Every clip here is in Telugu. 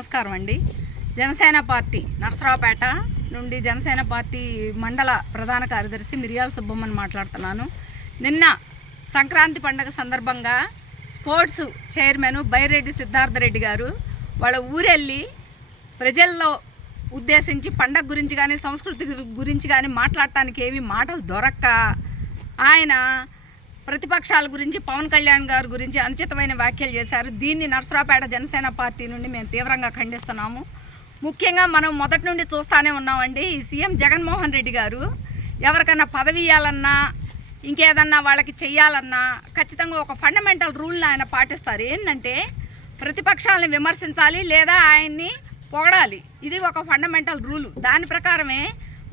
నమస్కారం అండి. జనసేన పార్టీ నరసరావుపేట నుండి జనసేన పార్టీ మండల ప్రధాన కార్యదర్శి మిరియాల సుబ్బమ్మని మాట్లాడుతున్నాను. నిన్న సంక్రాంతి పండుగ సందర్భంగా స్పోర్ట్స్ చైర్మన్ బైరెడ్డి సిద్ధార్థరెడ్డి గారు వాళ్ళ ఊరెళ్ళి ప్రజల్లో ఉద్దేశించి పండగ గురించి కానీ సంస్కృతి గురించి కానీ మాట్లాడటానికి ఏమీ మాటలు దొరక్క ఆయన ప్రతిపక్షాల గురించి పవన్ కళ్యాణ్ గారి గురించి అనుచితమైన వ్యాఖ్యలు చేశారు. దీన్ని నరసరావుపేట జనసేన పార్టీ నుండి మేము తీవ్రంగా ఖండిస్తున్నాము. ముఖ్యంగా మనం మొదటి నుండి చూస్తూనే ఉన్నామండి. ఈ సీఎం జగన్మోహన్ రెడ్డి గారు ఎవరికన్నా పదవి ఇవ్వాలన్నా ఇంకేదన్నా వాళ్ళకి చెయ్యాలన్నా ఖచ్చితంగా ఒక ఫండమెంటల్ రూల్ని ఆయన పాటిస్తారు. ఏంటంటే ప్రతిపక్షాలను విమర్శించాలి లేదా ఆయన్ని పొగడాలి. ఇది ఒక ఫండమెంటల్ రూలు. దాని ప్రకారమే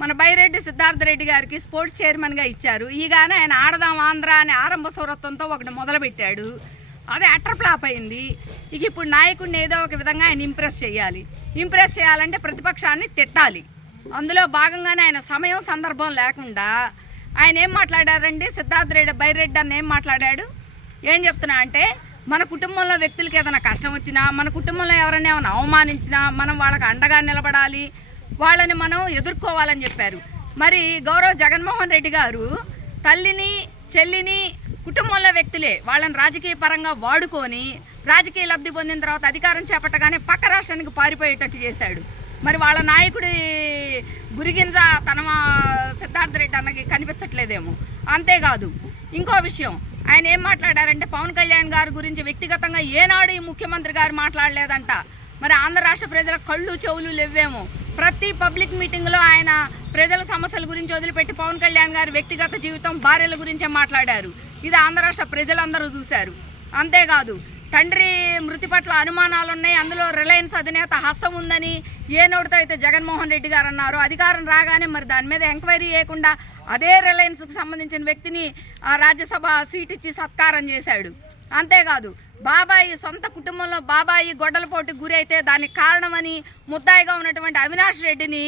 మన బైరెడ్డి సిద్ధార్థరెడ్డి గారికి స్పోర్ట్స్ చైర్మన్గా ఇచ్చారు. ఈగానే ఆయన ఆడదాం ఆంధ్ర అనే ఆరంభ సౌరత్వంతో ఒకటి మొదలుపెట్టాడు. అదే అటర్ ఫ్లాప్ అయింది. ఇక ఇప్పుడు నాయకుడిని ఏదో ఒక విధంగా ఆయన ఇంప్రెస్ చేయాలంటే ప్రతిపక్షాన్ని తిట్టాలి. అందులో భాగంగానే ఆయన సమయం సందర్భం లేకుండా ఆయన ఏం మాట్లాడారండి, బైరెడ్డి అన్న ఏం మాట్లాడాడు, ఏం చెప్తున్నా అంటే మన కుటుంబంలో వ్యక్తులకి ఏదైనా కష్టం వచ్చినా, మన కుటుంబంలో ఎవరైనా ఏమైనా అవమానించినా మనం వాళ్ళకి అండగా నిలబడాలి, వాళ్ళని మనం ఎదుర్కోవాలని చెప్పారు. మరి గౌరవ జగన్మోహన్ రెడ్డి గారు తల్లిని చెల్లిని కుటుంబంలో వ్యక్తులే వాళ్ళని రాజకీయ పరంగా వాడుకొని రాజకీయ లబ్ధి పొందిన తర్వాత అధికారం చేపట్టగానే పక్క రాష్ట్రానికి పారిపోయేటట్టు చేశాడు. మరి వాళ్ళ నాయకుడి గురిగింజ తన సిద్ధార్థరెడ్డి అన్నకి కనిపించట్లేదేమో. అంతేకాదు ఇంకో విషయం, ఆయన ఏం మాట్లాడారంటే పవన్ కళ్యాణ్ గారి గురించి వ్యక్తిగతంగా ఏనాడు ఈ ముఖ్యమంత్రి గారు మాట్లాడలేదంట. మరి ఆంధ్ర రాష్ట్ర ప్రజల కళ్ళు చెవులు లేవేమో. ప్రతి పబ్లిక్ మీటింగ్లో ఆయన ప్రజల సమస్యల గురించి వదిలిపెట్టి పవన్ కళ్యాణ్ గారి వ్యక్తిగత జీవితం భార్యల గురించే మాట్లాడారు. ఇది ఆంధ్ర రాష్ట్ర ప్రజలందరూ చూశారు. అంతేకాదు తండ్రి మృతి పట్ల అనుమానాలు ఉన్నాయి, అందులో రిలయన్స్ అధినేత హస్తం ఉందని ఏ నోటితో అయితే జగన్మోహన్ రెడ్డి గారు అన్నారు. అధికారం రాగానే మరి దాని మీద ఎంక్వైరీ చేయకుండా అదే రిలయన్స్కి సంబంధించిన వ్యక్తిని రాజ్యసభ సీట్ ఇచ్చి సత్కారం చేశాడు. అంతేకాదు బాబాయి సొంత కుటుంబంలో బాబాయి గొడ్డలపోటుకు గురి అయితే దానికి కారణమని ముద్దాయిగా ఉన్నటువంటి అవినాష్ రెడ్డిని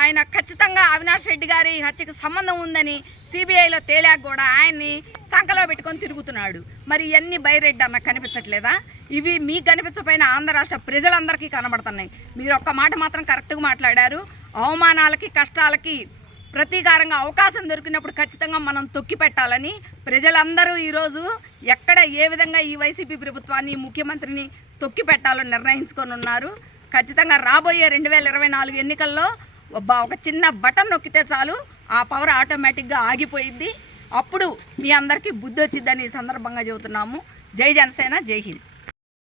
ఆయన ఖచ్చితంగా అవినాష్ రెడ్డి గారి హత్యకు సంబంధం ఉందని సిబిఐలో తేలాక కూడా ఆయన్ని సంకలో పెట్టుకొని తిరుగుతున్నాడు. మరి ఇవన్నీ బైరెడ్డి అన్న కనిపించట్లేదా? ఇవి మీకు కనిపించకపోయినా ఆంధ్ర రాష్ట్ర ప్రజలందరికీ కనబడుతున్నాయి. మీరు ఒక్క మాట మాత్రం కరెక్ట్గా మాట్లాడారు. అవమానాలకి కష్టాలకి ప్రతీకారంగా అవకాశం దొరికినప్పుడు ఖచ్చితంగా మనం తొక్కి పెట్టాలని ప్రజలందరూ ఈరోజు ఎక్కడ ఏ విధంగా ఈ వైసీపీ ప్రభుత్వాన్ని ఈ ముఖ్యమంత్రిని తొక్కి పెట్టాలని నిర్ణయించుకొని ఉన్నారు. ఖచ్చితంగా రాబోయే 2024 ఎన్నికల్లో ఒక చిన్న బటన్ నొక్కితే చాలు ఆ పవర్ ఆటోమేటిక్గా ఆగిపోయింది. అప్పుడు మీ అందరికీ బుద్ధి వచ్చిందని ఈ సందర్భంగా చెబుతున్నాము. జై జనసేన, జై హింద్.